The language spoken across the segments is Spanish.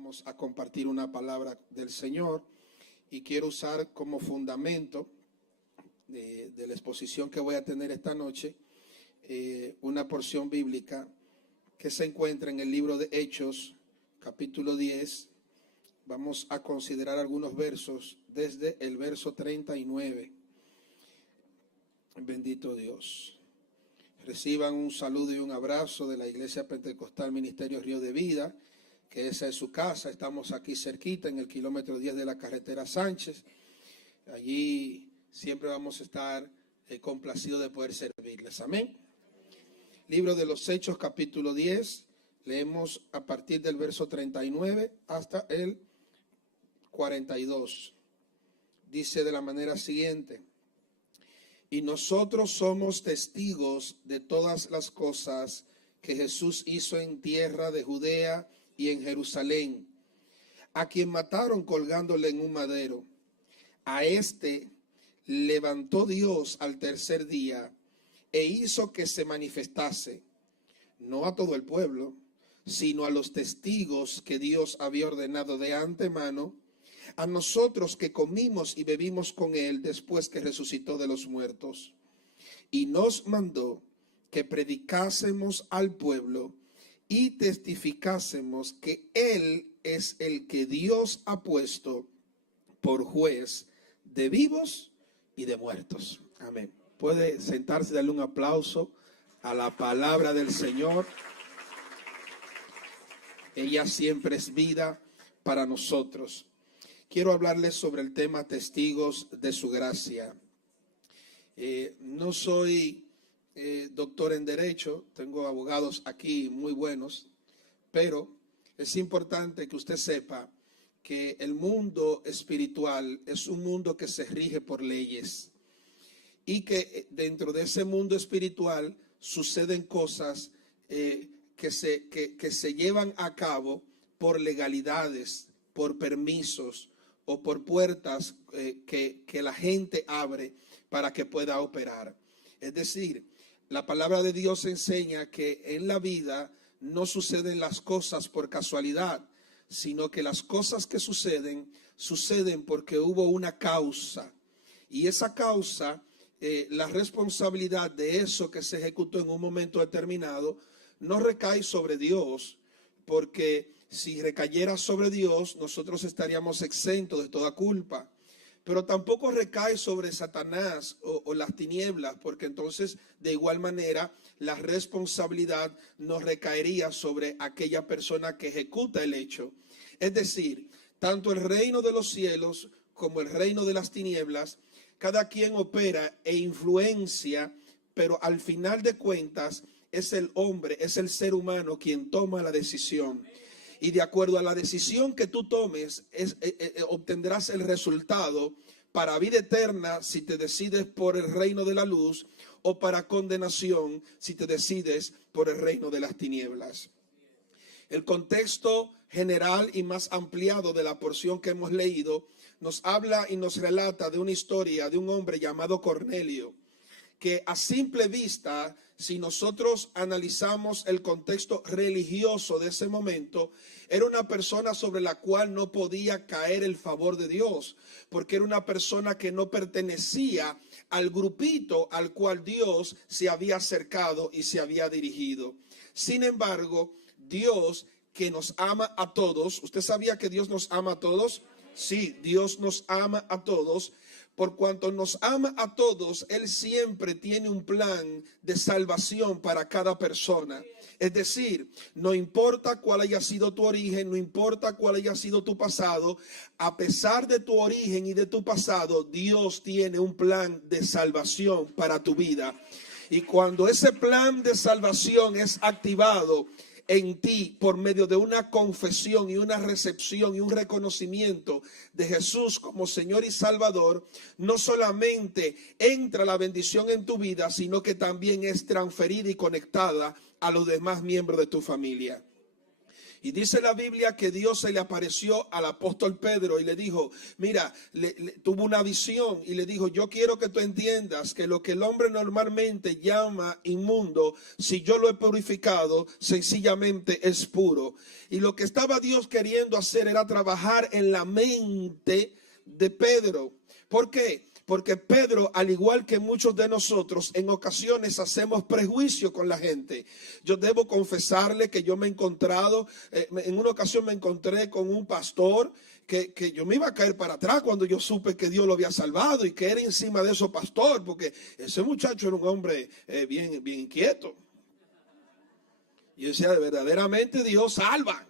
Vamos a compartir una palabra del Señor y quiero usar como fundamento de la exposición que voy a tener esta noche una porción bíblica que se encuentra en el libro de Hechos, capítulo 10. Vamos a considerar algunos versos desde el verso 39. Bendito Dios. Reciban un saludo y un abrazo de la Iglesia Pentecostal Ministerio Río de Vida, que esa es su casa. Estamos aquí cerquita en el kilómetro 10 de la carretera Sánchez. Allí siempre vamos a estar complacidos de poder servirles. Amén. Libro de los Hechos, capítulo 10. Leemos a partir del verso 39 hasta el 42. Dice de la manera siguiente: y nosotros somos testigos de todas las cosas que Jesús hizo en tierra de Judea y en Jerusalén, a quien mataron colgándole en un madero. A este levantó Dios al tercer día e hizo que se manifestase, no a todo el pueblo, sino a los testigos que Dios había ordenado de antemano, a nosotros que comimos y bebimos con él después que resucitó de los muertos. Y nos mandó que predicásemos al pueblo y testificásemos que él es el que Dios ha puesto por juez de vivos y de muertos. Amén. Puede sentarse y darle un aplauso a la palabra del Señor. Ella siempre es vida para nosotros. Quiero hablarles sobre el tema testigos de su gracia. No soy doctor en Derecho, tengo abogados aquí muy buenos, pero es importante que usted sepa que el mundo espiritual es un mundo que se rige por leyes y que dentro de ese mundo espiritual suceden cosas que se llevan a cabo por legalidades, por permisos o por puertas que la gente abre para que pueda operar. Es decir, la palabra de Dios enseña que en la vida no suceden las cosas por casualidad, sino que las cosas que suceden porque hubo una causa. Y esa causa, la responsabilidad de eso que se ejecutó en un momento determinado, no recae sobre Dios, porque si recayera sobre Dios, nosotros estaríamos exentos de toda culpa. Pero tampoco recae sobre Satanás o las tinieblas, porque entonces de igual manera la responsabilidad nos recaería sobre aquella persona que ejecuta el hecho. Es decir, tanto el reino de los cielos como el reino de las tinieblas, cada quien opera e influencia, pero al final de cuentas es el hombre, es el ser humano quien toma la decisión. Y de acuerdo a la decisión que tú tomes, obtendrás el resultado para vida eterna si te decides por el reino de la luz, o para condenación si te decides por el reino de las tinieblas. El contexto general y más ampliado de la porción que hemos leído nos habla y nos relata de una historia de un hombre llamado Cornelio, que a simple vista, si nosotros analizamos el contexto religioso de ese momento, era una persona sobre la cual no podía caer el favor de Dios, porque era una persona que no pertenecía al grupito al cual Dios se había acercado y se había dirigido. Sin embargo, Dios, que nos ama a todos, ¿usted sabía que Dios nos ama a todos? Sí, Dios nos ama a todos. Por cuanto nos ama a todos, Él siempre tiene un plan de salvación para cada persona. Es decir, no importa cuál haya sido tu origen, no importa cuál haya sido tu pasado, a pesar de tu origen y de tu pasado, Dios tiene un plan de salvación para tu vida. Y cuando ese plan de salvación es activado en ti por medio de una confesión y una recepción y un reconocimiento de Jesús como Señor y Salvador, no solamente entra la bendición en tu vida, sino que también es transferida y conectada a los demás miembros de tu familia. Y dice la Biblia que Dios se le apareció al apóstol Pedro y le dijo, mira, tuvo una visión y le dijo, yo quiero que tú entiendas que lo que el hombre normalmente llama inmundo, si yo lo he purificado, sencillamente es puro. Y lo que estaba Dios queriendo hacer era trabajar en la mente de Pedro. ¿Por qué? Porque Pedro, al igual que muchos de nosotros, en ocasiones hacemos prejuicio con la gente. Yo debo confesarle que yo me he encontrado, en una ocasión me encontré con un pastor que yo me iba a caer para atrás cuando yo supe que Dios lo había salvado y que era encima de eso pastor, porque ese muchacho era un hombre bien inquieto. Y yo decía, verdaderamente Dios salva.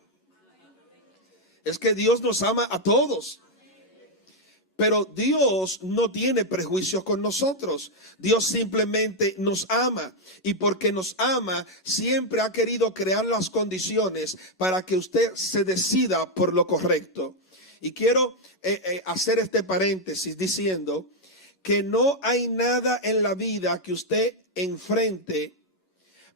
Es que Dios nos ama a todos. Pero Dios no tiene prejuicios con nosotros. Dios simplemente nos ama. Y porque nos ama, siempre ha querido crear las condiciones para que usted se decida por lo correcto. Y quiero hacer este paréntesis diciendo que no hay nada en la vida que usted enfrente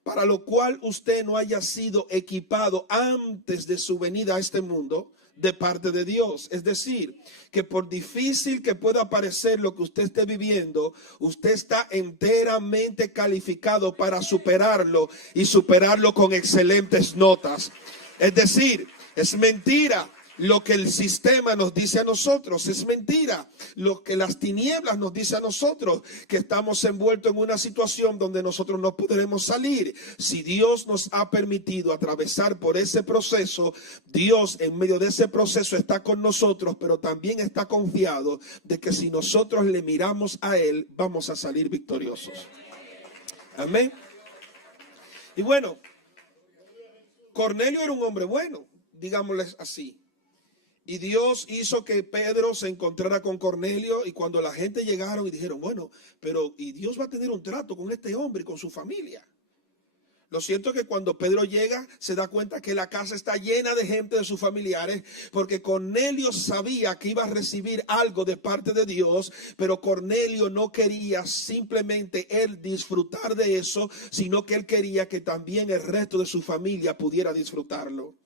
para lo cual usted no haya sido equipado antes de su venida a este mundo de parte de Dios. Es decir, que por difícil que pueda parecer lo que usted esté viviendo, usted está enteramente calificado para superarlo y superarlo con excelentes notas. Es decir, es mentira lo que el sistema nos dice a nosotros, es mentira lo que las tinieblas nos dice a nosotros, que estamos envueltos en una situación donde nosotros no podremos salir. Si Dios nos ha permitido atravesar por ese proceso, Dios en medio de ese proceso está con nosotros, pero también está confiado de que si nosotros le miramos a Él, vamos a salir victoriosos. Amén. Y bueno, Cornelio era un hombre bueno, digámosles así. Y Dios hizo que Pedro se encontrara con Cornelio, y cuando la gente llegaron y dijeron, bueno, pero y Dios va a tener un trato con este hombre y con su familia. Lo cierto es que cuando Pedro llega, se da cuenta que la casa está llena de gente, de sus familiares, porque Cornelio sabía que iba a recibir algo de parte de Dios, pero Cornelio no quería simplemente él disfrutar de eso, sino que él quería que también el resto de su familia pudiera disfrutarlo.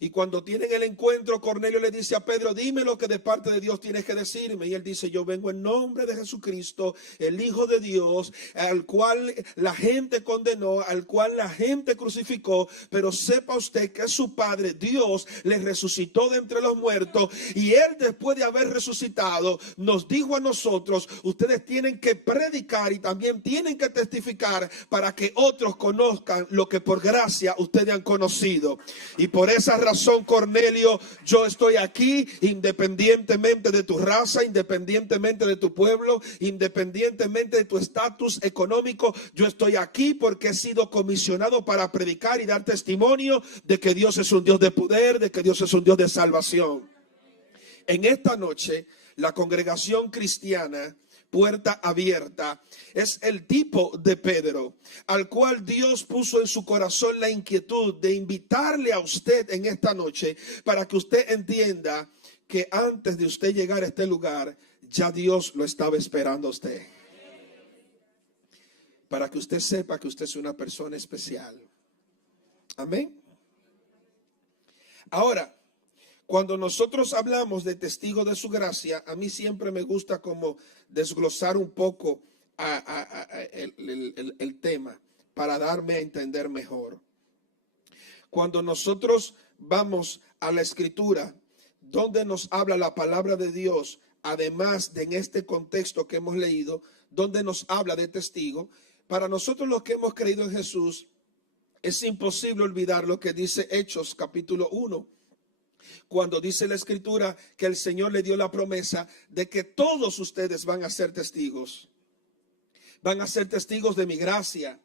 Y cuando tienen el encuentro, Cornelio le dice a Pedro, dime lo que de parte de Dios tienes que decirme. Y él dice, yo vengo en nombre de Jesucristo, el Hijo de Dios, al cual la gente condenó, al cual la gente crucificó. Pero sepa usted que su Padre, Dios, le resucitó de entre los muertos. Y él, después de haber resucitado, nos dijo a nosotros, ustedes tienen que predicar y también tienen que testificar para que otros conozcan lo que por gracia ustedes han conocido. Y por esa razón, Cornelio, yo estoy aquí independientemente de tu raza, independientemente de tu pueblo, independientemente de tu estatus económico. Yo estoy aquí porque he sido comisionado para predicar y dar testimonio de que Dios es un Dios de poder, de que Dios es un Dios de salvación. En esta noche, la congregación cristiana Puerta Abierta es el tipo de Pedro al cual Dios puso en su corazón la inquietud de invitarle a usted en esta noche para que usted entienda que antes de usted llegar a este lugar ya Dios lo estaba esperando a usted, para que usted sepa que usted es una persona especial. Amén. Ahora, cuando nosotros hablamos de testigo de su gracia, a mí siempre me gusta como desglosar un poco el tema para darme a entender mejor. Cuando nosotros vamos a la Escritura, donde nos habla la palabra de Dios, además de en este contexto que hemos leído, donde nos habla de testigo, para nosotros los que hemos creído en Jesús, es imposible olvidar lo que dice Hechos capítulo 1. Cuando dice la Escritura que el Señor le dio la promesa de que todos ustedes van a ser testigos. Van a ser testigos de mi gracia.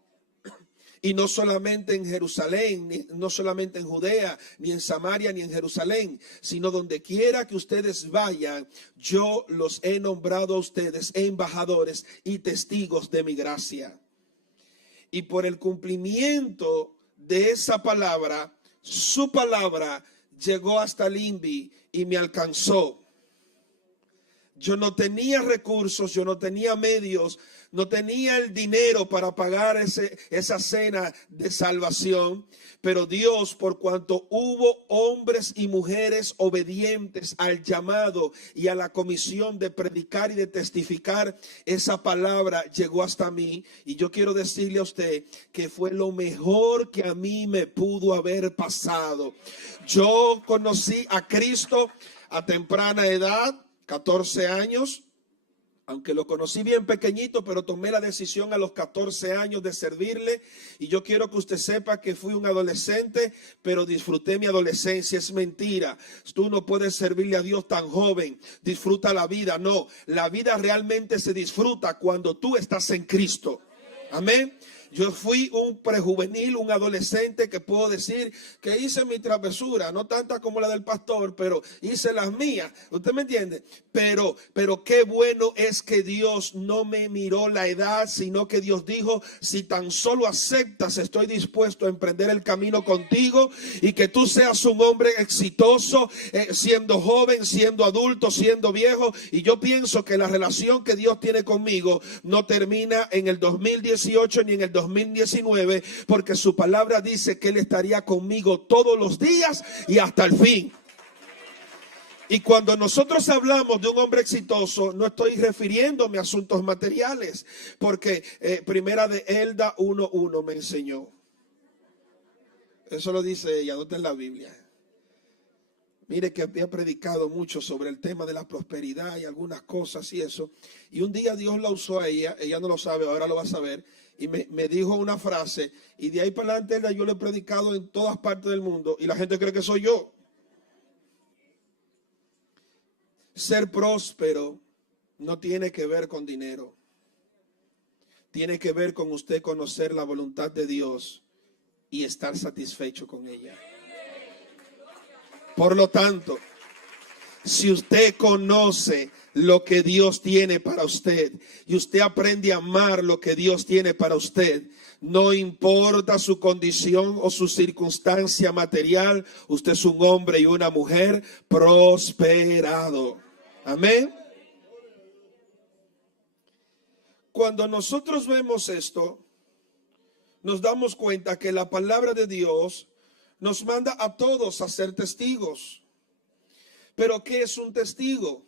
Y no solamente en Jerusalén, no solamente en Judea, ni en Samaria, ni en Jerusalén, sino donde quiera que ustedes vayan, yo los he nombrado a ustedes embajadores y testigos de mi gracia. Y por el cumplimiento de esa palabra, su palabra llegó hasta el INVI y me alcanzó. Yo no tenía recursos, yo no tenía medios no tenía el dinero para pagar esa cena de salvación, pero Dios, por cuanto hubo hombres y mujeres obedientes al llamado y a la comisión de predicar y de testificar, esa palabra llegó hasta mí. Y yo quiero decirle a usted que fue lo mejor que a mí me pudo haber pasado. Yo conocí a Cristo a temprana edad, 14 años. Aunque lo conocí bien pequeñito, pero tomé la decisión a los 14 años de servirle. Y yo quiero que usted sepa que fui un adolescente, pero disfruté mi adolescencia. Es mentira. Tú no puedes servirle a Dios tan joven. Disfruta la vida. No, la vida realmente se disfruta cuando tú estás en Cristo. Amén. Yo fui un prejuvenil, un adolescente que puedo decir que hice mi travesura, no tanta como la del pastor, pero hice las mías. ¿Usted me entiende? Pero qué bueno es que Dios no me miró la edad, sino que Dios dijo, si tan solo aceptas, estoy dispuesto a emprender el camino contigo y que tú seas un hombre exitoso, siendo joven, siendo adulto, siendo viejo. Y yo pienso que la relación que Dios tiene conmigo no termina en el 2018 ni en el 2019, porque su palabra dice que Él estaría conmigo todos los días y hasta el fin. Y cuando nosotros hablamos de un hombre exitoso, no estoy refiriéndome a asuntos materiales, porque primera de Elda 1:1 me enseñó. Eso lo dice ella, no está en la Biblia. Mire que había predicado mucho sobre el tema de la prosperidad y algunas cosas y eso. Y un día Dios la usó a ella no lo sabe, ahora lo va a saber. Y me dijo una frase, y de ahí para adelante yo le he predicado en todas partes del mundo y la gente cree que soy yo. Ser próspero no tiene que ver con dinero. Tiene que ver con usted conocer la voluntad de Dios y estar satisfecho con ella. Por lo tanto, si usted conoce lo que Dios tiene para usted y usted aprende a amar lo que Dios tiene para usted, no importa su condición o su circunstancia material, usted es un hombre y una mujer prosperado. Amén. Cuando nosotros vemos esto, nos damos cuenta que la palabra de Dios nos manda a todos a ser testigos. Pero ¿qué es un testigo?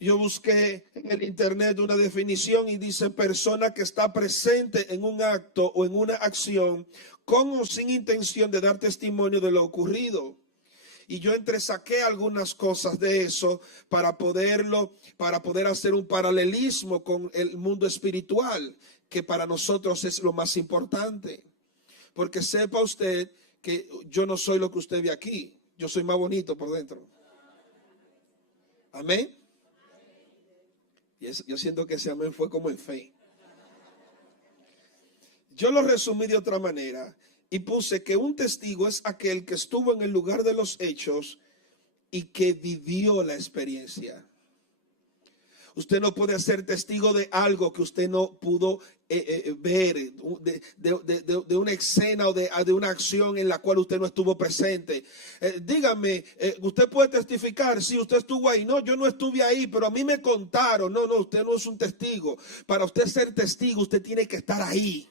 Yo busqué en el internet una definición y dice persona que está presente en un acto o en una acción con o sin intención de dar testimonio de lo ocurrido. Y yo entresaqué algunas cosas de eso para poder hacer un paralelismo con el mundo espiritual, que para nosotros es lo más importante. Porque sepa usted que yo no soy lo que usted ve aquí, yo soy más bonito por dentro. Amén. Y yo siento que ese amén fue como en fe. Yo lo resumí de otra manera y puse que un testigo es aquel que estuvo en el lugar de los hechos y que vivió la experiencia. Usted no puede ser testigo de algo que usted no pudo ver, de una escena o de una acción en la cual usted no estuvo presente. Dígame, usted puede testificar si usted estuvo ahí. No, yo no estuve ahí, pero a mí me contaron. No, usted no es un testigo. Para usted ser testigo, usted tiene que estar ahí.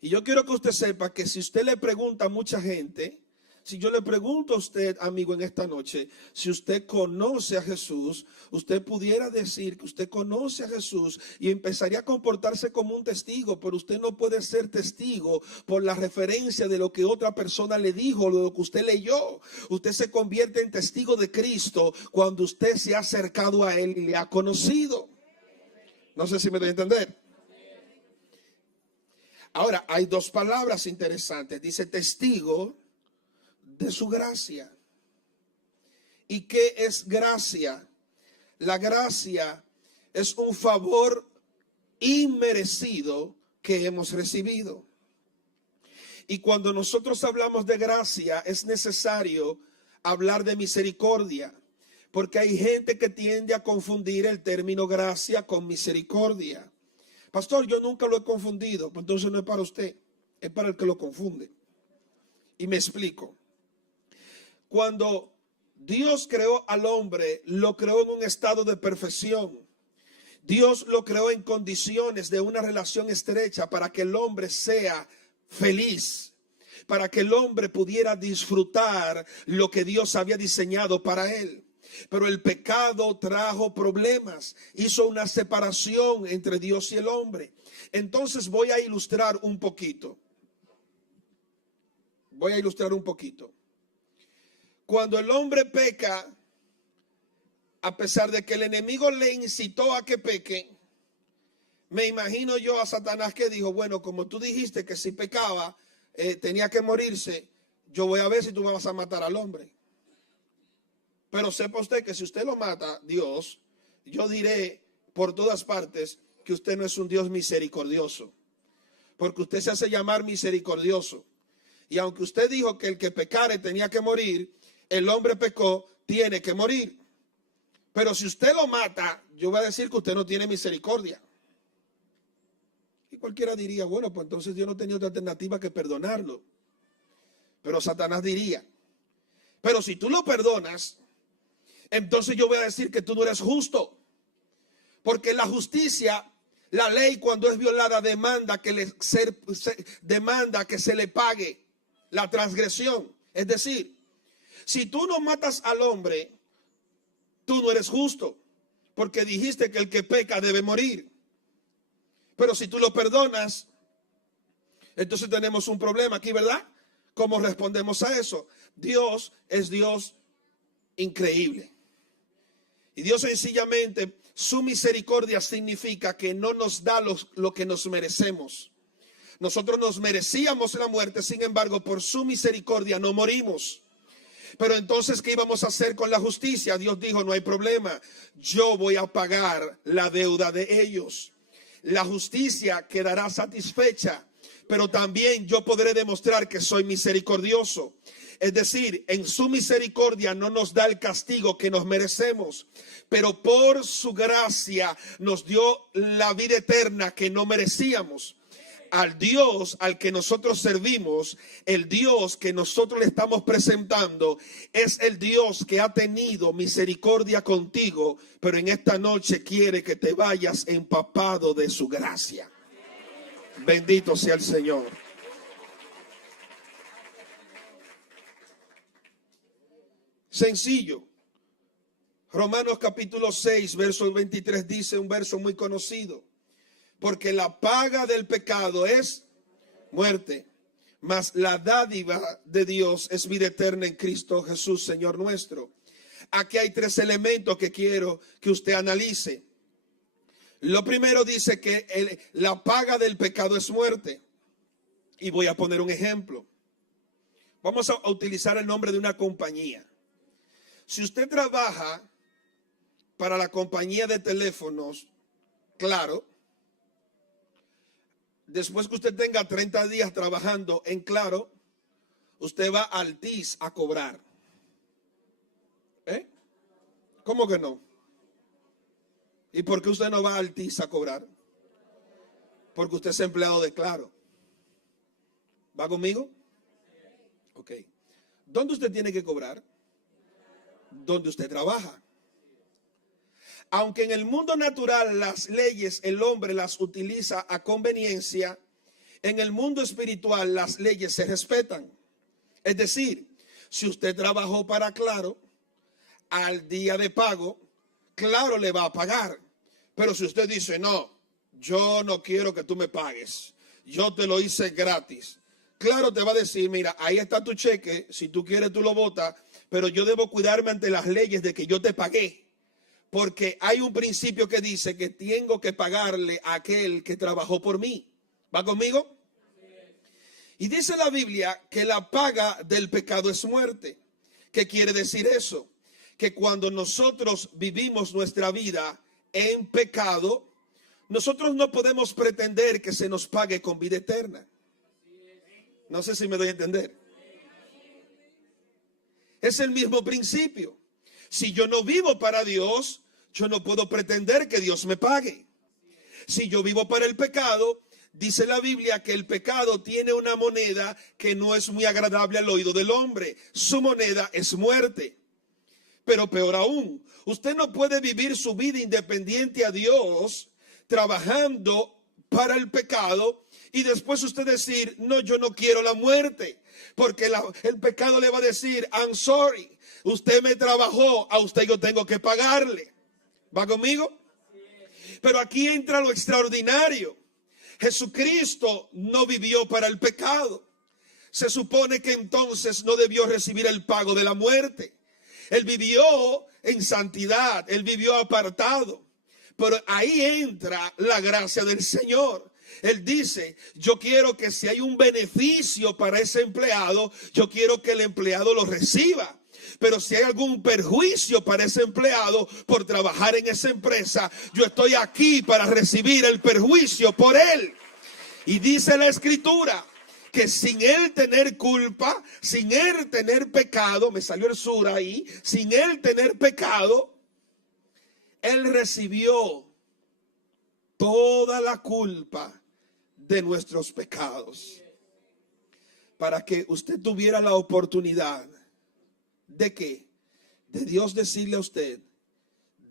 Y yo quiero que usted sepa que si usted le pregunta a mucha gente, si yo le pregunto a usted, amigo, en esta noche, si usted conoce a Jesús, usted pudiera decir que usted conoce a Jesús y empezaría a comportarse como un testigo, pero usted no puede ser testigo por la referencia de lo que otra persona le dijo o de lo que usted leyó. Usted se convierte en testigo de Cristo cuando usted se ha acercado a Él y le ha conocido. No sé si me doy a entender. Ahora, hay dos palabras interesantes. Dice testigo de su gracia. ¿Y qué es gracia? La gracia es un favor inmerecido que hemos recibido. Y cuando nosotros hablamos de gracia, es necesario hablar de misericordia, porque hay gente que tiende a confundir el término gracia con misericordia. Pastor, yo nunca lo he confundido. Pues entonces no es para usted, es para el que lo confunde. Y me explico. Cuando Dios creó al hombre, lo creó en un estado de perfección. Dios lo creó en condiciones de una relación estrecha para que el hombre sea feliz, para que el hombre pudiera disfrutar lo que Dios había diseñado para él. Pero el pecado trajo problemas, hizo una separación entre Dios y el hombre. Entonces voy a ilustrar un poquito. Cuando el hombre peca, a pesar de que el enemigo le incitó a que peque, me imagino yo a Satanás que dijo, bueno, como tú dijiste que si pecaba tenía que morirse, yo voy a ver si tú me vas a matar al hombre. Pero sepa usted que si usted lo mata, Dios, yo diré por todas partes que usted no es un Dios misericordioso, porque usted se hace llamar misericordioso. Y aunque usted dijo que el que pecare tenía que morir, el hombre pecó, tiene que morir. Pero si usted lo mata, yo voy a decir que usted no tiene misericordia. Y cualquiera diría, bueno, pues entonces Dios no tenía otra alternativa que perdonarlo. Pero Satanás diría, pero si tú lo perdonas, entonces yo voy a decir que tú no eres justo. Porque la justicia, la ley cuando es violada demanda que se le pague la transgresión. Es decir, si tú no matas al hombre, tú no eres justo, porque dijiste que el que peca debe morir. Pero si tú lo perdonas, entonces tenemos un problema aquí, ¿verdad? ¿Cómo respondemos a eso? Dios es Dios increíble. Y Dios sencillamente, su misericordia significa que no nos da lo que nos merecemos. Nosotros nos merecíamos la muerte, sin embargo, por su misericordia no morimos. Pero entonces, ¿qué íbamos a hacer con la justicia? Dios dijo, no hay problema, yo voy a pagar la deuda de ellos. La justicia quedará satisfecha, pero también yo podré demostrar que soy misericordioso. Es decir, en su misericordia no nos da el castigo que nos merecemos, pero por su gracia nos dio la vida eterna que no merecíamos. Al Dios al que nosotros servimos, el Dios que nosotros le estamos presentando, es el Dios que ha tenido misericordia contigo, pero en esta noche quiere que te vayas empapado de su gracia. Bendito sea el Señor. Sencillo. Romanos capítulo 6, verso 23 dice un verso muy conocido. Porque la paga del pecado es muerte, mas la dádiva de Dios es vida eterna en Cristo Jesús, Señor nuestro. Aquí hay tres elementos que quiero que usted analice. Lo primero dice que la paga del pecado es muerte. Y voy a poner un ejemplo. Vamos a utilizar el nombre de una compañía. Si usted trabaja para la compañía de teléfonos, Claro, después que usted tenga 30 días trabajando en Claro, usted va a Altiz a cobrar. ¿Cómo que no? ¿Y por qué usted no va a Altiz a cobrar? Porque usted es empleado de Claro. ¿Va conmigo? Ok. ¿Dónde usted tiene que cobrar? Donde usted trabaja. Aunque en el mundo natural las leyes el hombre las utiliza a conveniencia, en el mundo espiritual las leyes se respetan. Es decir, si usted trabajó para Claro, al día de pago, Claro le va a pagar. Pero si usted dice, no, yo no quiero que tú me pagues, yo te lo hice gratis, Claro te va a decir, mira, ahí está tu cheque, si tú quieres tú lo botas, pero yo debo cuidarme ante las leyes de que yo te pagué. Porque hay un principio que dice que tengo que pagarle a aquel que trabajó por mí. ¿Va conmigo? Y dice la Biblia que la paga del pecado es muerte. ¿Qué quiere decir eso? Que cuando nosotros vivimos nuestra vida en pecado, nosotros no podemos pretender que se nos pague con vida eterna. No sé si me doy a entender. Es el mismo principio. Si yo no vivo para Dios, yo no puedo pretender que Dios me pague. Si yo vivo para el pecado, dice la Biblia que el pecado tiene una moneda que no es muy agradable al oído del hombre. Su moneda es muerte. Pero peor aún, usted no puede vivir su vida independiente a Dios, trabajando para el pecado, y después usted decir, no, yo no quiero la muerte. Porque el pecado le va a decir, I'm sorry, usted me trabajó, a usted yo tengo que pagarle. ¿Va conmigo? Pero aquí entra lo extraordinario. Jesucristo no vivió para el pecado. Se supone que entonces no debió recibir el pago de la muerte. Él vivió en santidad, él vivió apartado. Pero ahí entra la gracia del Señor. Él dice, yo quiero que si hay un beneficio para ese empleado, yo quiero que el empleado lo reciba. Pero si hay algún perjuicio para ese empleado por trabajar en esa empresa, yo estoy aquí para recibir el perjuicio por él. Y dice la Escritura que sin él tener culpa, sin él tener pecado, me salió el sur ahí, sin él tener pecado, él recibió toda la culpa de nuestros pecados, para que usted tuviera la oportunidad de que, de Dios decirle a usted,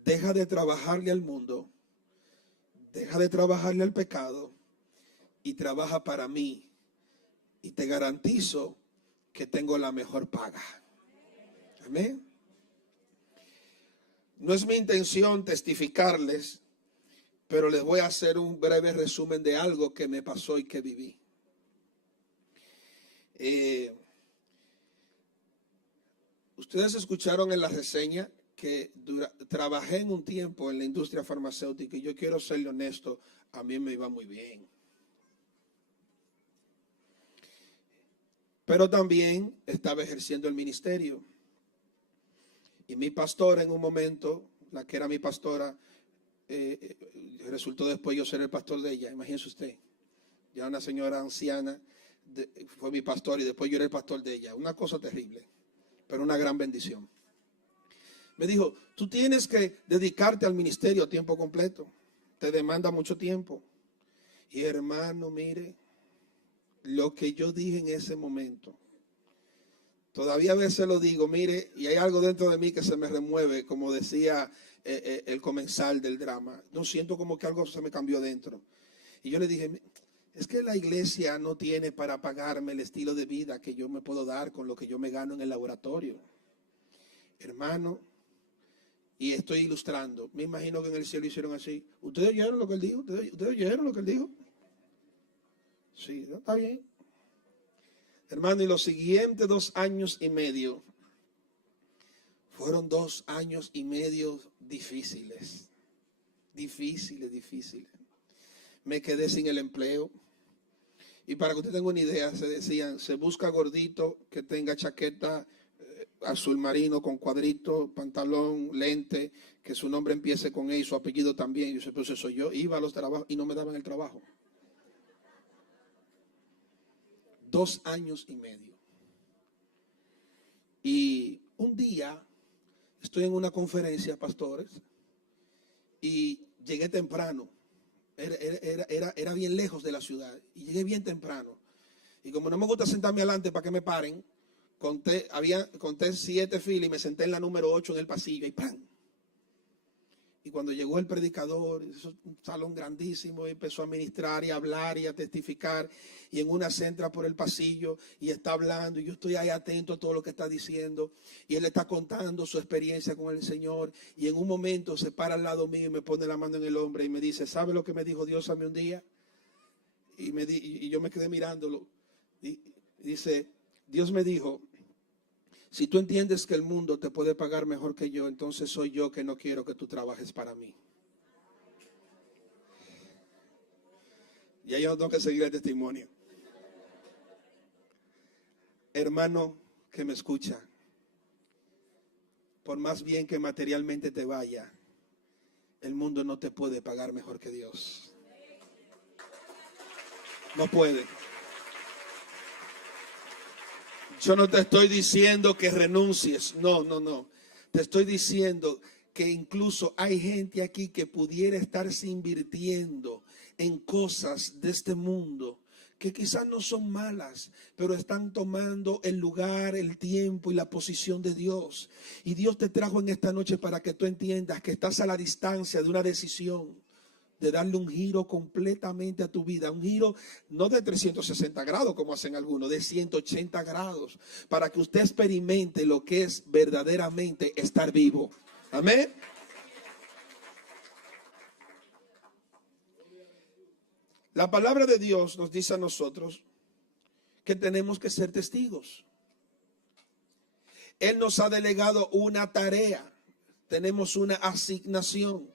deja de trabajarle al mundo, deja de trabajarle al pecado y trabaja para mí, y te garantizo que tengo la mejor paga. Amén. No es mi intención testificarles, pero les voy a hacer un breve resumen de algo que me pasó y que viví. Ustedes escucharon en la reseña que trabajé en un tiempo en la industria farmacéutica, y yo quiero serle honesto, a mí me iba muy bien. Pero también estaba ejerciendo el ministerio. Y mi pastora en un momento, la que era mi pastora, resultó después yo ser el pastor de ella. Imagínese usted, ya una señora anciana fue mi pastor y después yo era el pastor de ella. Una cosa terrible, pero una gran bendición. Me dijo, tú tienes que dedicarte al ministerio a tiempo completo, te demanda mucho tiempo. Y hermano, mire, lo que yo dije en ese momento, todavía a veces lo digo, mire, y hay algo dentro de mí que se me remueve, como decía el comensal del drama. No siento como que algo se me cambió dentro. Y yo le dije, es que la iglesia no tiene para pagarme el estilo de vida que yo me puedo dar con lo que yo me gano en el laboratorio. Hermano, y estoy ilustrando, me imagino que en el cielo hicieron así. ¿Ustedes oyeron lo que él dijo? ¿Ustedes oyeron lo que él dijo? Sí, ¿no? Está bien. Hermano, y los siguientes 2 años y medio fueron 2 años y medio difíciles. Difíciles. Me quedé sin el empleo. Y para que usted tenga una idea, se decían, se busca gordito que tenga chaqueta azul marino con cuadrito, pantalón, lente, que su nombre empiece con E y su apellido también. Y yo, pues eso yo iba a los trabajos y no me daban el trabajo. 2 años y medio. Y un día estoy en una conferencia, pastores, y llegué temprano. Era bien lejos de la ciudad y llegué bien temprano. Y como no me gusta sentarme adelante para que me paren, conté 7 filas y me senté en la número 8 en el pasillo y ¡pam! Y cuando llegó el predicador, eso, un salón grandísimo, empezó a ministrar y a hablar y a testificar, y en una se entra por el pasillo y está hablando, y yo estoy ahí atento a todo lo que está diciendo, y él está contando su experiencia con el Señor, y en un momento se para al lado mío y me pone la mano en el hombro y me dice, ¿sabe lo que me dijo Dios a mí un día? Y yo me quedé mirándolo, y dice, Dios me dijo, si tú entiendes que el mundo te puede pagar mejor que yo, entonces soy yo que no quiero que tú trabajes para mí. Y ahí yo no tengo que seguir el testimonio. Hermano que me escucha, por más bien que materialmente te vaya, el mundo no te puede pagar mejor que Dios. No puede. Yo no te estoy diciendo que renuncies, no. Te estoy diciendo que incluso hay gente aquí que pudiera estarse invirtiendo en cosas de este mundo que quizás no son malas, pero están tomando el lugar, el tiempo y la posición de Dios. Y Dios te trajo en esta noche para que tú entiendas que estás a la distancia de una decisión, de darle un giro completamente a tu vida, un giro no de 360 grados como hacen algunos, de 180 grados, para que usted experimente lo que es verdaderamente estar vivo. Amén. La palabra de Dios nos dice a nosotros que tenemos que ser testigos. Él nos ha delegado una tarea, tenemos una asignación.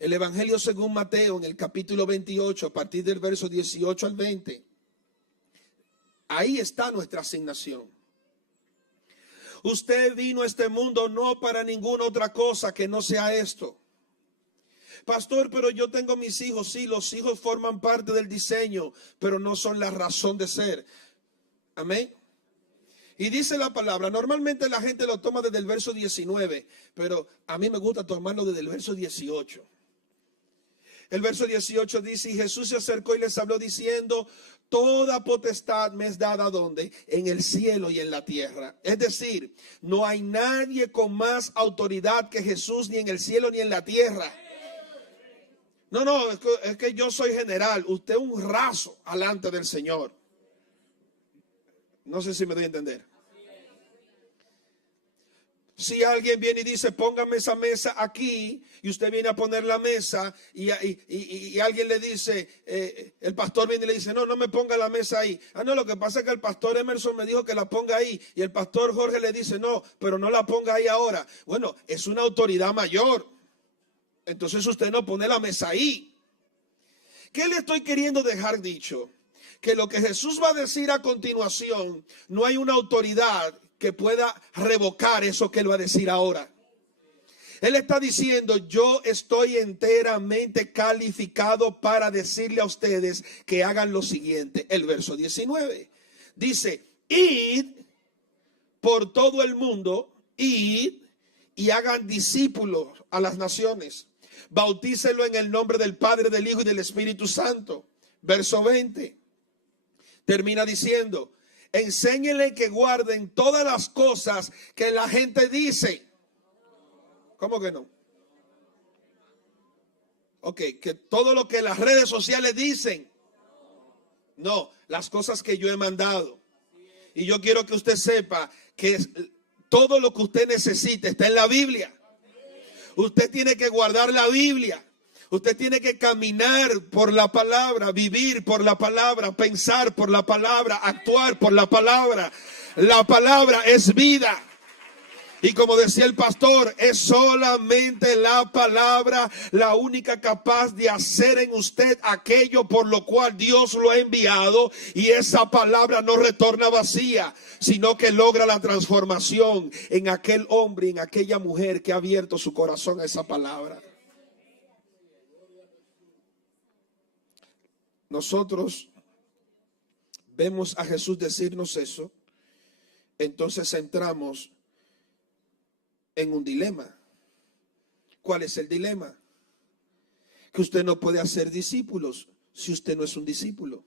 El Evangelio según Mateo, en el capítulo 28, a partir del verso 18 al 20, ahí está nuestra asignación. Usted vino a este mundo no para ninguna otra cosa que no sea esto. Pastor, pero yo tengo mis hijos. Sí, los hijos forman parte del diseño, pero no son la razón de ser. Amén. Y dice la palabra, normalmente la gente lo toma desde el verso 19, pero a mí me gusta tomarlo desde el verso 18. El verso 18 dice: y Jesús se acercó y les habló diciendo: toda potestad me es dada, ¿dónde? En el cielo y en la tierra. Es decir, no hay nadie con más autoridad que Jesús, ni en el cielo ni en la tierra. No, es que yo soy general, usted es un raso alante del Señor. No sé si me doy a entender. Si alguien viene y dice: póngame esa mesa aquí, y usted viene a poner la mesa, y alguien le dice, el pastor viene y le dice: no me ponga la mesa ahí. No, lo que pasa es que el pastor Emerson me dijo que la ponga ahí, y el pastor Jorge le dice: no, pero no la ponga ahí ahora. Bueno, es una autoridad mayor, entonces usted no pone la mesa ahí. ¿Qué le estoy queriendo dejar dicho? Que lo que Jesús va a decir a continuación, no hay una autoridad que pueda revocar eso que él va a decir ahora. Él está diciendo: yo estoy enteramente calificado para decirle a ustedes que hagan lo siguiente. El verso 19 dice: id por todo el mundo, id y hagan discípulos a las naciones, bautícenlo en el nombre del Padre, del Hijo y del Espíritu Santo. Verso 20 termina diciendo: enséñenle que guarden todas las cosas que la gente dice. ¿Cómo que no? Ok, que todo lo que las redes sociales dicen. No, las cosas que yo he mandado. Y yo quiero que usted sepa que todo lo que usted necesita está en la Biblia. Usted tiene que guardar la Biblia. Usted tiene que caminar por la palabra, vivir por la palabra, pensar por la palabra, actuar por la palabra. La palabra es vida. Y como decía el pastor, es solamente la palabra la única capaz de hacer en usted aquello por lo cual Dios lo ha enviado. Y esa palabra no retorna vacía, sino que logra la transformación en aquel hombre, en aquella mujer que ha abierto su corazón a esa palabra. Nosotros vemos a Jesús decirnos eso, entonces entramos en un dilema. ¿Cuál es el dilema? Que usted no puede hacer discípulos si usted no es un discípulo.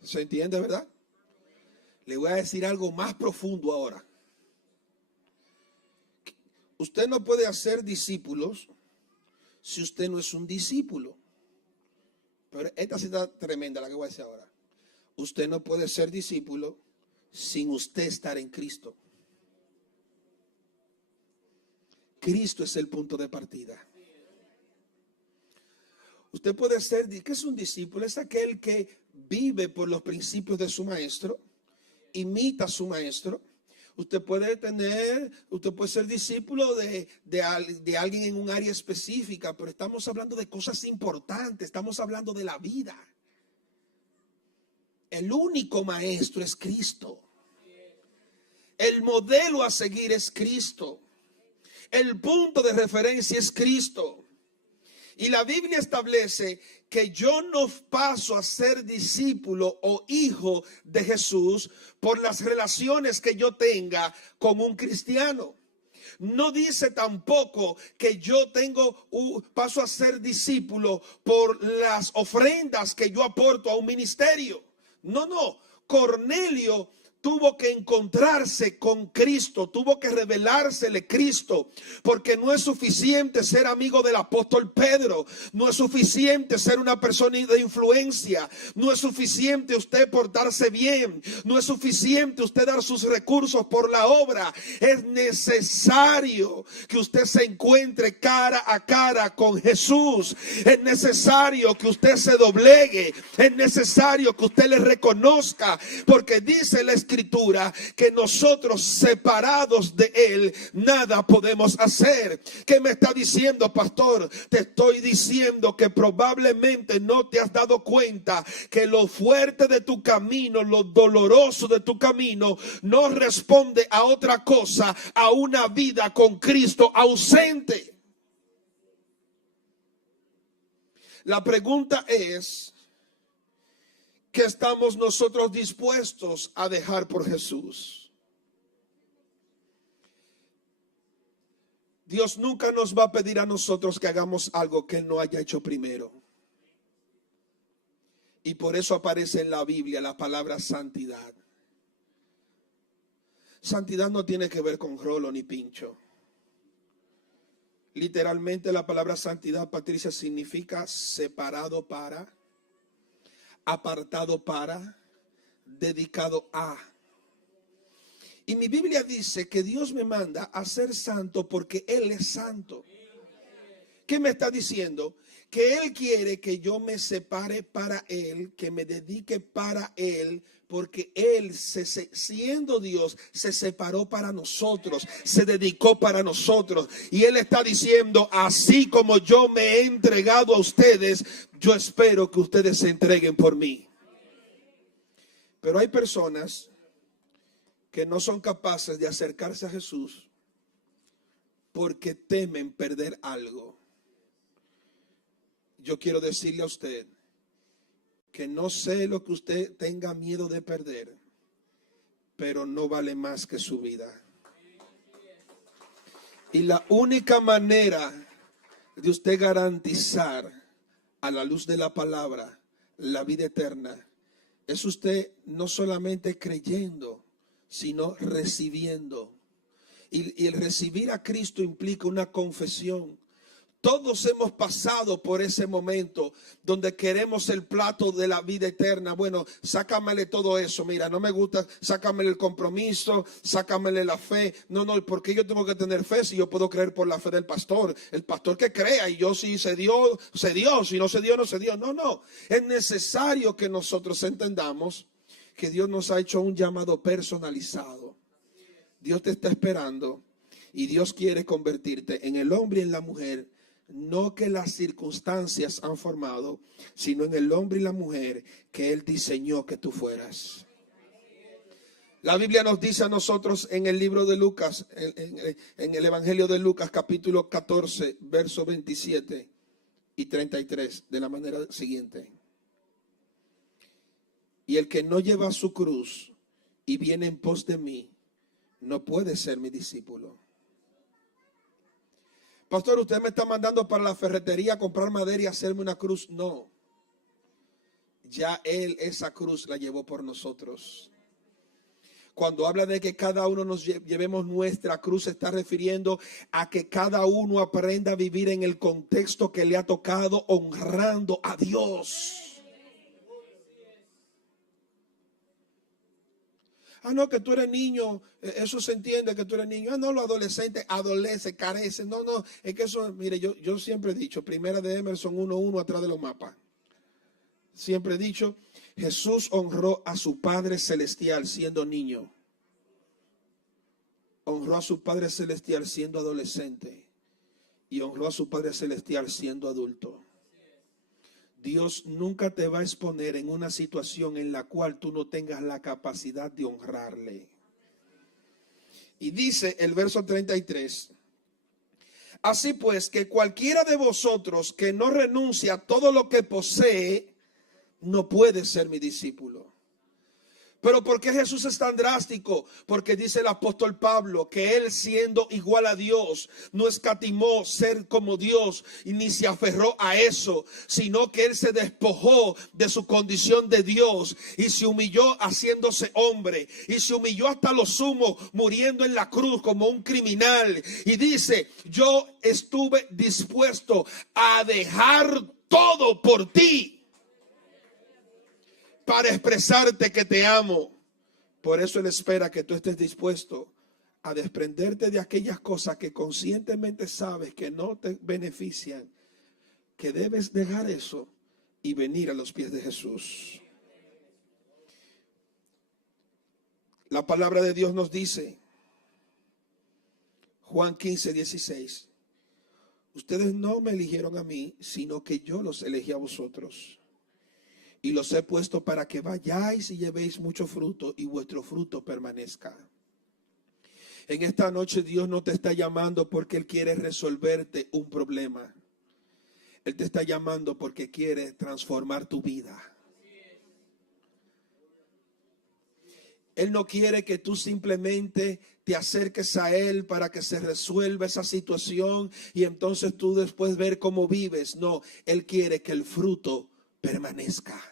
¿Se entiende, verdad? Le voy a decir algo más profundo ahora. Usted no puede hacer discípulos si usted no es un discípulo. Pero esta cita tremenda la que voy a decir ahora. Usted no puede ser discípulo sin usted estar en Cristo. Cristo es el punto de partida. Usted puede ser, ¿qué es un discípulo? Es aquel que vive por los principios de su maestro, imita a su maestro. Usted puede ser discípulo de alguien en un área específica, pero estamos hablando de cosas importantes, estamos hablando de la vida. El único maestro es Cristo. El modelo a seguir es Cristo. El punto de referencia es Cristo. Y la Biblia establece que yo no paso a ser discípulo o hijo de Jesús por las relaciones que yo tenga con un cristiano. No dice tampoco que yo paso a ser discípulo por las ofrendas que yo aporto a un ministerio. No, no. Cornelio tuvo que encontrarse con Cristo, tuvo que revelársele Cristo, porque no es suficiente ser amigo del apóstol Pedro, no es suficiente ser una persona de influencia, no es suficiente usted portarse bien, no es suficiente usted dar sus recursos por la obra. Es necesario que usted se encuentre cara a cara con Jesús, es necesario que usted se doblegue, es necesario que usted le reconozca, porque dice la Escritura que nosotros separados de Él nada podemos hacer. ¿Qué me está diciendo, pastor? Te estoy diciendo que probablemente no te has dado cuenta que lo fuerte de tu camino, lo doloroso de tu camino, no responde a otra cosa, a una vida con Cristo ausente. La pregunta es: ¿qué estamos nosotros dispuestos a dejar por Jesús? Dios nunca nos va a pedir a nosotros que hagamos algo que Él no haya hecho primero. Y por eso aparece en la Biblia la palabra santidad. Santidad no tiene que ver con rolo ni pincho. Literalmente la palabra santidad, Patricia, significa separado para, apartado para, dedicado a. Y mi Biblia dice que Dios me manda a ser santo porque Él es santo. ¿Qué me está diciendo? Que Él quiere que yo me separe para Él, que me dedique para Él, porque Él, siendo Dios, se separó para nosotros, se dedicó para nosotros. Y Él está diciendo: así como yo me he entregado a ustedes, yo espero que ustedes se entreguen por mí. Pero hay personas que no son capaces de acercarse a Jesús porque temen perder algo. Yo quiero decirle a usted que no sé lo que usted tenga miedo de perder, pero no vale más que su vida. Y la única manera de usted garantizar a la luz de la palabra la vida eterna es usted no solamente creyendo, sino recibiendo. Y el recibir a Cristo implica una confesión. Todos hemos pasado por ese momento donde queremos el plato de la vida eterna. Bueno, sácamele todo eso. Mira, no me gusta, sácamele el compromiso, sácamele la fe. No, ¿por qué yo tengo que tener fe si yo puedo creer por la fe del pastor? El pastor que crea, y yo si se dio, se dio. Si no se dio, no se dio. No. Es necesario que nosotros entendamos que Dios nos ha hecho un llamado personalizado. Dios te está esperando y Dios quiere convertirte en el hombre y en la mujer. No que las circunstancias han formado, sino en el hombre y la mujer que Él diseñó que tú fueras. La Biblia nos dice a nosotros en el libro de Lucas, en el Evangelio de Lucas, capítulo 14, versos 27 y 33, de la manera siguiente: y el que no lleva su cruz y viene en pos de mí, no puede ser mi discípulo. Pastor, usted me está mandando para la ferretería a comprar madera y hacerme una cruz. No, ya Él esa cruz la llevó por nosotros. Cuando habla de que cada uno nos llevemos nuestra cruz, se está refiriendo a que cada uno aprenda a vivir en el contexto que le ha tocado, honrando a Dios. No, que tú eres niño, eso se entiende que tú eres niño. No, los adolescentes adolecen, carecen. No, es que eso, mire, yo siempre he dicho, primera de Emerson 1:1 atrás de los mapas. Siempre he dicho, Jesús honró a su Padre Celestial siendo niño. Honró a su Padre Celestial siendo adolescente. Y honró a su Padre Celestial siendo adulto. Dios nunca te va a exponer en una situación en la cual tú no tengas la capacidad de honrarle. Y dice el verso 33: así pues, que cualquiera de vosotros que no renuncia a todo lo que posee, no puede ser mi discípulo. Pero ¿por qué Jesús es tan drástico? Porque dice el apóstol Pablo que él, siendo igual a Dios, no escatimó ser como Dios y ni se aferró a eso, sino que él se despojó de su condición de Dios y se humilló haciéndose hombre, y se humilló hasta lo sumo, muriendo en la cruz como un criminal. Y dice: yo estuve dispuesto a dejar todo por ti, para expresarte que te amo. Por eso Él espera que tú estés dispuesto a desprenderte de aquellas cosas que conscientemente sabes que no te benefician, que debes dejar eso y venir a los pies de Jesús. La palabra de Dios nos dice, Juan 15:16, ustedes no me eligieron a mí, sino que yo los elegí a vosotros. Y los he puesto para que vayáis y llevéis mucho fruto y vuestro fruto permanezca. En esta noche Dios no te está llamando porque Él quiere resolverte un problema. Él te está llamando porque quiere transformar tu vida. Él no quiere que tú simplemente te acerques a Él para que se resuelva esa situación y entonces tú después ver cómo vives. No, Él quiere que el fruto permanezca.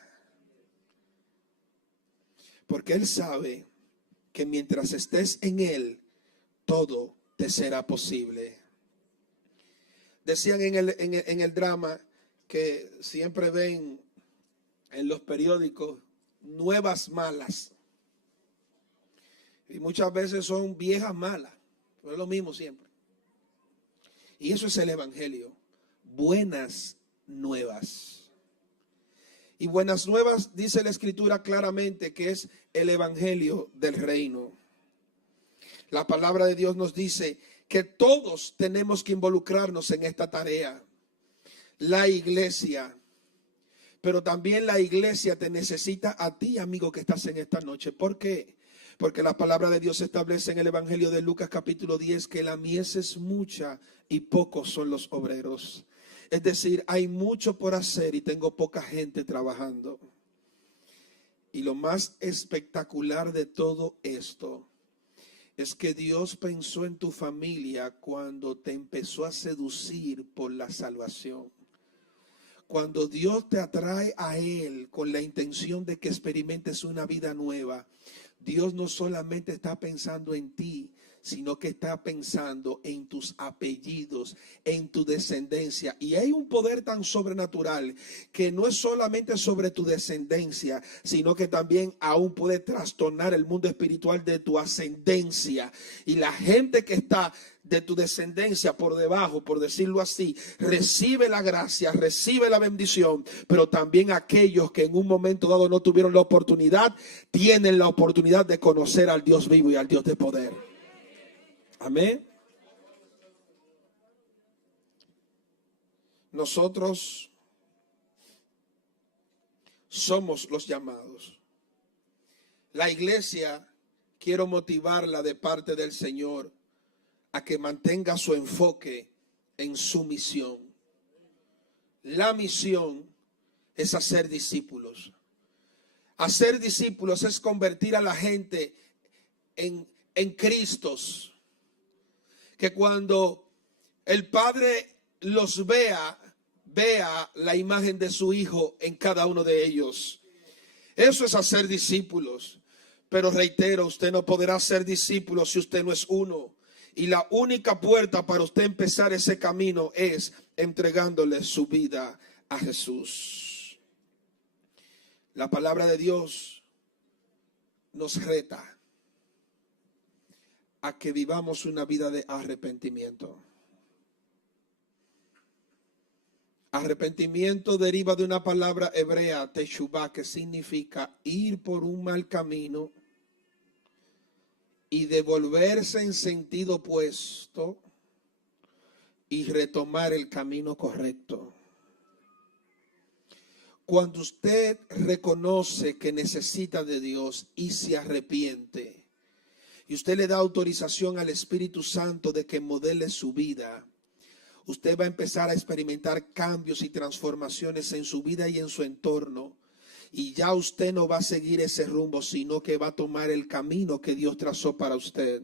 Porque Él sabe que mientras estés en Él, todo te será posible. Decían en el drama que siempre ven en los periódicos nuevas malas. Y muchas veces son viejas malas. No es lo mismo siempre. Y eso es el evangelio. Buenas nuevas. Y buenas nuevas, dice la escritura claramente, que es el evangelio del reino. La palabra de Dios nos dice que todos tenemos que involucrarnos en esta tarea. La iglesia, pero también la iglesia te necesita a ti, amigo, que estás en esta noche. ¿Por qué? Porque la palabra de Dios establece en el evangelio de Lucas capítulo 10 que la mies es mucha y pocos son los obreros. Es decir, hay mucho por hacer y tengo poca gente trabajando. Y lo más espectacular de todo esto es que Dios pensó en tu familia cuando te empezó a seducir por la salvación. Cuando Dios te atrae a Él con la intención de que experimentes una vida nueva, Dios no solamente está pensando en ti, sino que está pensando en tus apellidos, en tu descendencia. Y hay un poder tan sobrenatural que no es solamente sobre tu descendencia, sino que también aún puede trastornar el mundo espiritual de tu ascendencia. Y la gente que está de tu descendencia por debajo, por decirlo así, recibe la gracia, recibe la bendición, pero también aquellos que en un momento dado no tuvieron la oportunidad, tienen la oportunidad de conocer al Dios vivo y al Dios de poder. Amén. Nosotros somos los llamados. La iglesia, quiero motivarla de parte del Señor a que mantenga su enfoque en su misión. La misión es hacer discípulos. Hacer discípulos es convertir a la gente en Cristos. Que cuando el Padre los vea la imagen de su Hijo en cada uno de ellos. Eso es hacer discípulos. Pero reitero, usted no podrá ser discípulo si usted no es uno. Y la única puerta para usted empezar ese camino es entregándole su vida a Jesús. La palabra de Dios nos reta a que vivamos una vida de arrepentimiento. Arrepentimiento deriva de una palabra hebrea, teshuvah, que significa ir por un mal camino y devolverse en sentido opuesto y retomar el camino correcto. Cuando usted reconoce que necesita de Dios y se arrepiente, y usted le da autorización al Espíritu Santo de que modele su vida, usted va a empezar a experimentar cambios y transformaciones en su vida y en su entorno. Y ya usted no va a seguir ese rumbo, sino que va a tomar el camino que Dios trazó para usted.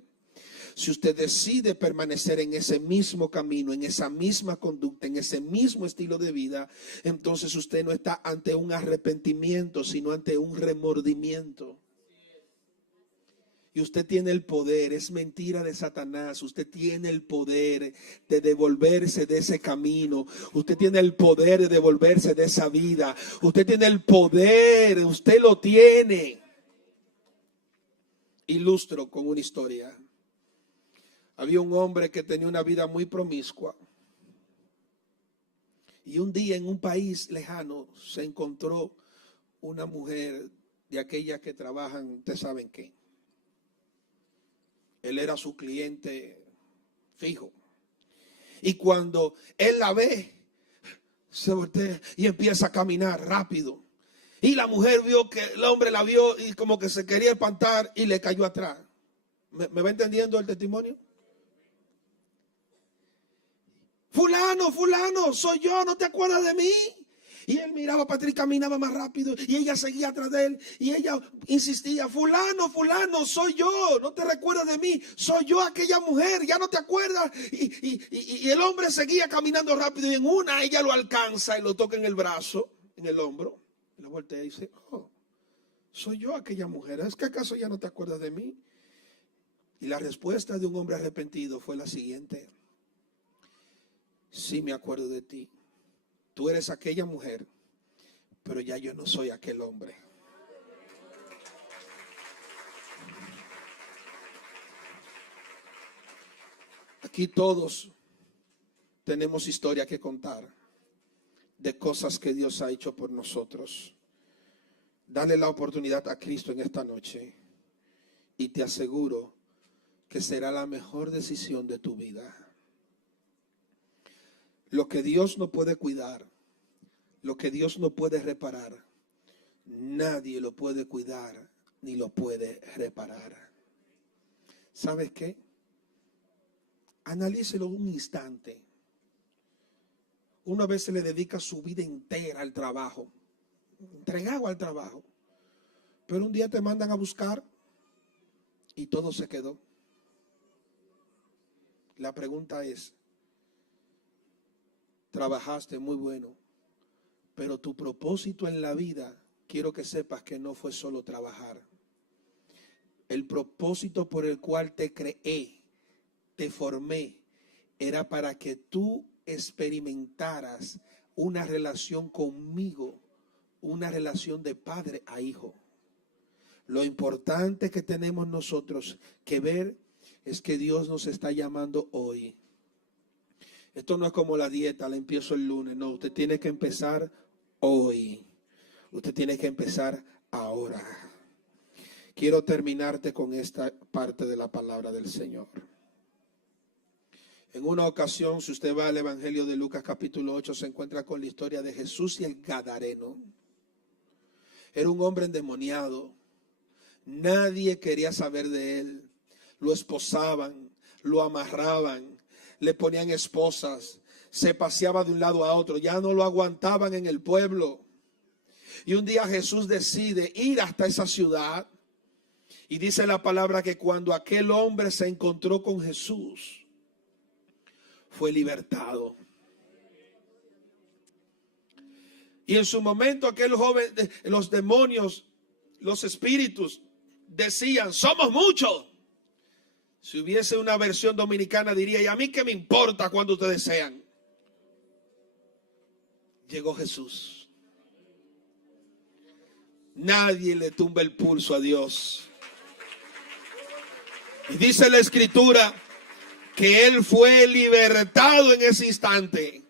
Si usted decide permanecer en ese mismo camino, en esa misma conducta, en ese mismo estilo de vida, entonces usted no está ante un arrepentimiento, sino ante un remordimiento. Y usted tiene el poder, es mentira de Satanás, usted tiene el poder de devolverse de ese camino, usted tiene el poder de devolverse de esa vida, usted tiene el poder, usted lo tiene. Ilustro con una historia. Había un hombre que tenía una vida muy promiscua. Y un día en un país lejano se encontró una mujer de aquellas que trabajan, ustedes saben qué. Él era su cliente fijo. Y cuando él la ve, se voltea y empieza a caminar rápido. Y la mujer vio que el hombre la vio y como que se quería espantar y le cayó atrás. ¿Me va entendiendo el testimonio? Fulano, soy yo, ¿no te acuerdas de mí? Y él miraba para atrás y caminaba más rápido. Y ella seguía atrás de él. Y ella insistía, fulano, soy yo, ¿no te recuerdas de mí? Soy yo aquella mujer, ¿ya no te acuerdas? Y el hombre seguía caminando rápido. Y en una ella lo alcanza y lo toca en el brazo, en el hombro. Y lo voltea y dice, oh, soy yo aquella mujer. ¿Es que acaso ya no te acuerdas de mí? Y la respuesta de un hombre arrepentido fue la siguiente. Sí me acuerdo de ti. Tú eres aquella mujer, pero ya yo no soy aquel hombre. Aquí todos tenemos historia que contar de cosas que Dios ha hecho por nosotros. Dale la oportunidad a Cristo en esta noche y te aseguro que será la mejor decisión de tu vida. Lo que Dios no puede cuidar, lo que Dios no puede reparar, nadie lo puede cuidar ni lo puede reparar. ¿Sabes qué? Analícelo un instante. Uno a veces le dedica su vida entera al trabajo, entregado al trabajo, pero un día te mandan a buscar y todo se quedó. La pregunta es, trabajaste muy bueno, pero tu propósito en la vida, quiero que sepas que no fue solo trabajar. El propósito por el cual te creé, te formé, era para que tú experimentaras una relación conmigo, una relación de padre a hijo. Lo importante que tenemos nosotros que ver es que Dios nos está llamando hoy. Esto no es como la dieta, la empiezo el lunes. No, usted tiene que empezar hoy. Usted tiene que empezar ahora. Quiero terminarte con esta parte de la palabra del Señor. En una ocasión, si usted va al Evangelio de Lucas capítulo 8, se encuentra con la historia de Jesús y el Gadareno. Era un hombre endemoniado. Nadie quería saber de él. Lo esposaban, lo amarraban, le ponían esposas, se paseaba de un lado a otro, ya no lo aguantaban en el pueblo. Y un día Jesús decide ir hasta esa ciudad y dice la palabra que cuando aquel hombre se encontró con Jesús, fue libertado. Y en su momento aquel joven, los demonios, los espíritus decían, somos muchos. Si hubiese una versión dominicana diría, ¿y a mí qué me importa cuando ustedes sean? Llegó Jesús. Nadie le tumba el pulso a Dios. Y dice la Escritura que él fue libertado en ese instante.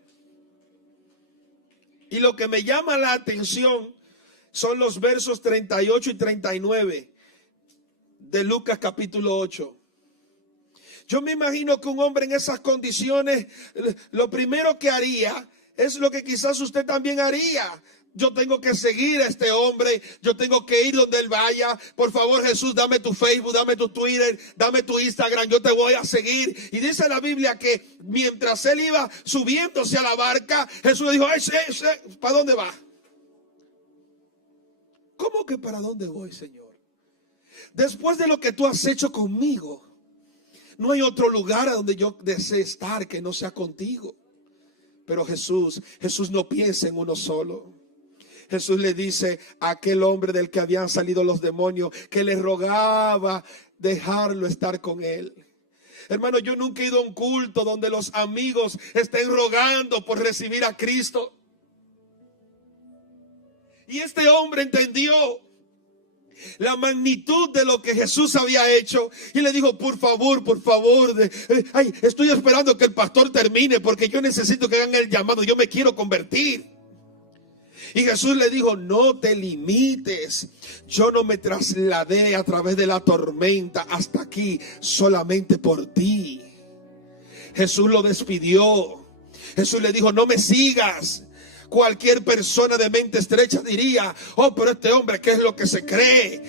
Y lo que me llama la atención son los versos 38 y 39 de Lucas capítulo 8. Yo me imagino que un hombre en esas condiciones, lo primero que haría es lo que quizás usted también haría. Yo tengo que seguir a este hombre, yo tengo que ir donde él vaya. Por favor, Jesús, dame tu Facebook, dame tu Twitter, dame tu Instagram, yo te voy a seguir. Y dice la Biblia que mientras él iba subiéndose a la barca, Jesús le dijo, ¿para dónde va? ¿Cómo que para dónde voy, Señor? Después de lo que tú has hecho conmigo, no hay otro lugar a donde yo desee estar que no sea contigo. Pero Jesús no piensa en uno solo. Jesús le dice a aquel hombre del que habían salido los demonios, que le rogaba dejarlo estar con él. Hermano, yo nunca he ido a un culto donde los amigos estén rogando por recibir a Cristo. Y este hombre entendió la magnitud de lo que Jesús había hecho y le dijo: por favor, estoy esperando que el pastor termine porque yo necesito que hagan el llamado, yo me quiero convertir. Y Jesús le dijo: no te limites, yo no me trasladé a través de la tormenta hasta aquí solamente por ti. Jesús lo despidió. Jesús le dijo: no me sigas. Cualquier persona de mente estrecha diría: oh, pero este hombre, ¿qué es lo que se cree?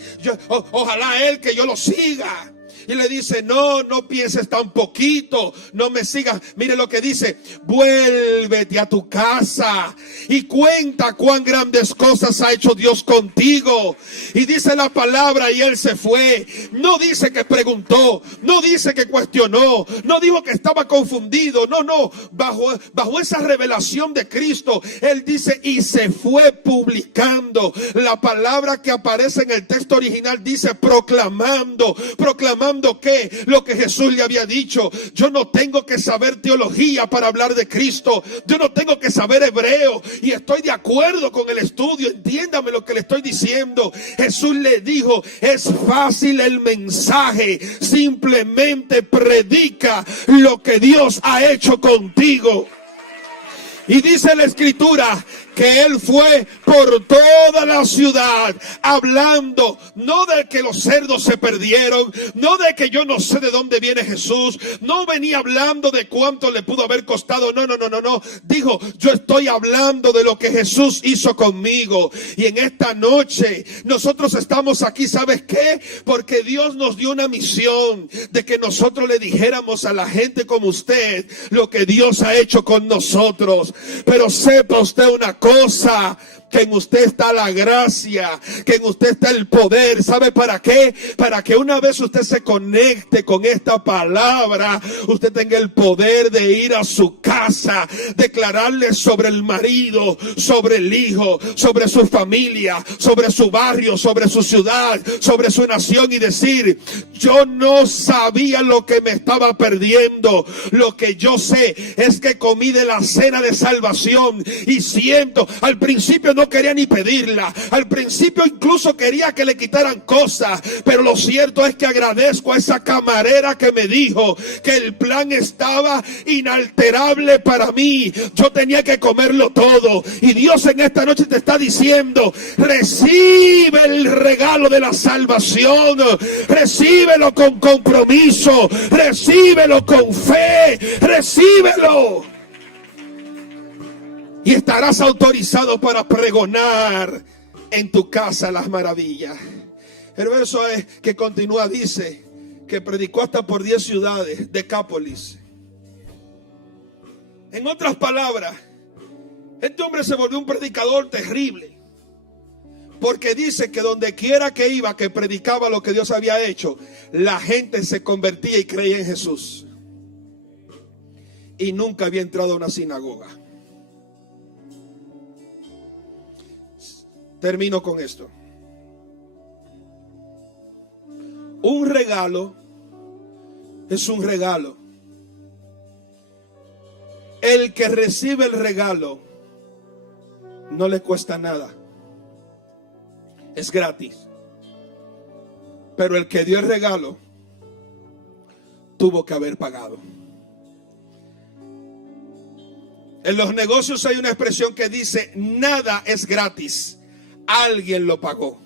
Ojalá él que yo lo siga. Y le dice: no pienses tan poquito, no me sigas. Mire lo que dice: vuélvete a tu casa y cuenta cuán grandes cosas ha hecho Dios contigo. Y dice la palabra: y él se fue. No dice que preguntó, no dice que cuestionó, no dijo que estaba confundido. No, bajo esa revelación de Cristo, él dice: y se fue publicando. La palabra que aparece en el texto original dice proclamando ¿qué? Lo que Jesús le había dicho. Yo no tengo que saber teología para hablar de Cristo. Yo no tengo que saber hebreo. Y estoy de acuerdo con el estudio. Entiéndame lo que le estoy diciendo. Jesús le dijo: es fácil el mensaje. Simplemente predica lo que Dios ha hecho contigo. Y dice la Escritura que él fue por toda la ciudad hablando, no de que los cerdos se perdieron, no de que yo no sé de dónde viene Jesús, no venía hablando de cuánto le pudo haber costado, no. Dijo: yo estoy hablando de lo que Jesús hizo conmigo. Y en esta noche nosotros estamos aquí, ¿sabes qué? Porque Dios nos dio una misión de que nosotros le dijéramos a la gente como usted lo que Dios ha hecho con nosotros. Pero sepa usted una cosa: que en usted está la gracia, que en usted está el poder. ¿Sabe para qué? Para que una vez usted se conecte con esta palabra, usted tenga el poder de ir a su casa, declararle sobre el marido, sobre el hijo, sobre su familia, sobre su barrio, sobre su ciudad, sobre su nación, y decir: yo no sabía lo que me estaba perdiendo. Lo que yo sé es que comí de la cena de salvación y siento, al principio no quería ni pedirla, al principio incluso quería que le quitaran cosas, pero lo cierto es que agradezco a esa camarera que me dijo que el plan estaba inalterable para mí. Yo tenía que comerlo todo. Y Dios en esta noche te está diciendo: recibe el regalo de la salvación, recíbelo con compromiso, recíbelo con fe, recíbelo. Y estarás autorizado para pregonar en tu casa las maravillas. El verso es que continúa, dice que predicó hasta por 10 ciudades, Decápolis. En otras palabras, este hombre se volvió un predicador terrible, porque dice que donde quiera que iba, que predicaba lo que Dios había hecho, la gente se convertía y creía en Jesús. Y nunca había entrado a una sinagoga. Termino con esto. Un regalo es un regalo. El que recibe el regalo no le cuesta nada. Es gratis. Pero el que dio el regalo tuvo que haber pagado. En los negocios hay una expresión que dice: nada es gratis. Alguien lo pagó.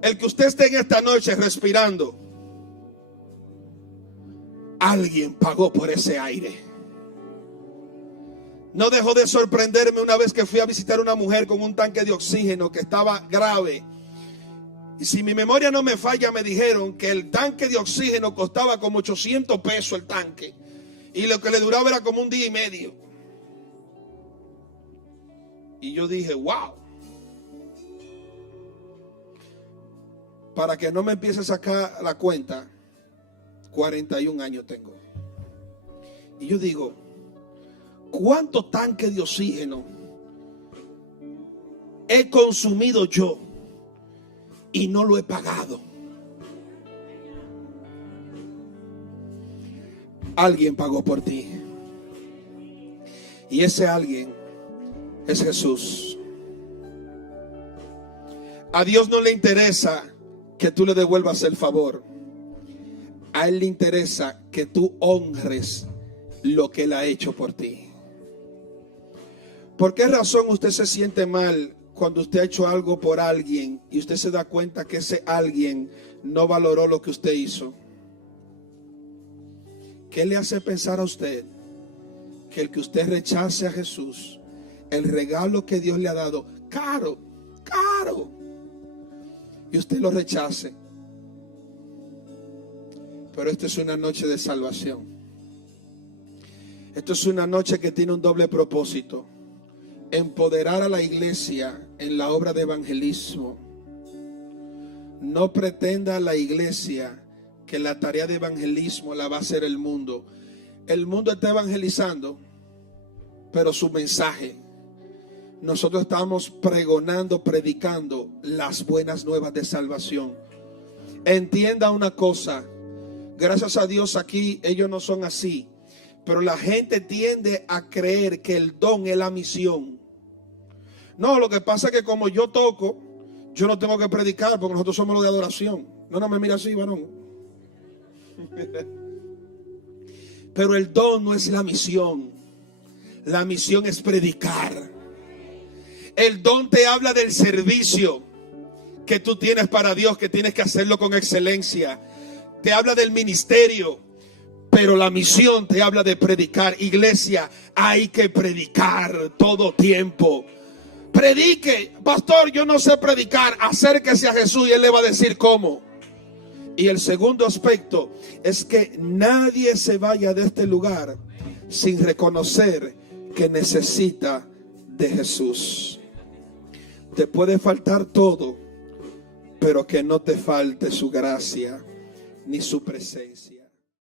El que usted esté en esta noche respirando, alguien pagó por ese aire. No dejó de sorprenderme una vez que fui a visitar a una mujer con un tanque de oxígeno que estaba grave. Y si mi memoria no me falla, me dijeron que el tanque de oxígeno costaba como 800 pesos el tanque. Y lo que le duraba era como un día y medio. Y yo dije: wow. para que no me empiece a sacar la cuenta, 41 años tengo. Y yo digo, ¿cuántos tanques de oxígeno he consumido yo y no lo he pagado? Alguien pagó por ti. Y ese alguien es Jesús. A Dios no le interesa que tú le devuelvas el favor. A Él le interesa que tú honres lo que Él ha hecho por ti. ¿Por qué razón usted se siente mal cuando usted ha hecho algo por alguien y usted se da cuenta que ese alguien no valoró lo que usted hizo? ¿Qué le hace pensar a usted que el que usted rechace a Jesús, el regalo que Dios le ha dado, caro, y usted lo rechace? Pero esto es una noche de salvación. Esto es una noche que tiene un doble propósito: empoderar a la iglesia en la obra de evangelismo. No pretenda la iglesia que la tarea de evangelismo la va a hacer el mundo. El mundo está evangelizando, pero su mensaje, nosotros estamos pregonando, predicando las buenas nuevas de salvación. Entienda una cosa, gracias a Dios aquí ellos no son así, pero la gente tiende a creer que el don es la misión. No, lo que pasa es que como yo toco, yo no tengo que predicar porque nosotros somos los de adoración. No me mira así, varón. Pero el don no es la misión. La misión es predicar. El don te habla del servicio que tú tienes para Dios, que tienes que hacerlo con excelencia. Te habla del ministerio, pero la misión te habla de predicar. Iglesia, hay que predicar todo tiempo. Predique, pastor, yo no sé predicar. Acérquese a Jesús y Él le va a decir cómo. Y el segundo aspecto es que nadie se vaya de este lugar sin reconocer que necesita de Jesús. Te puede faltar todo, pero que no te falte su gracia ni su presencia.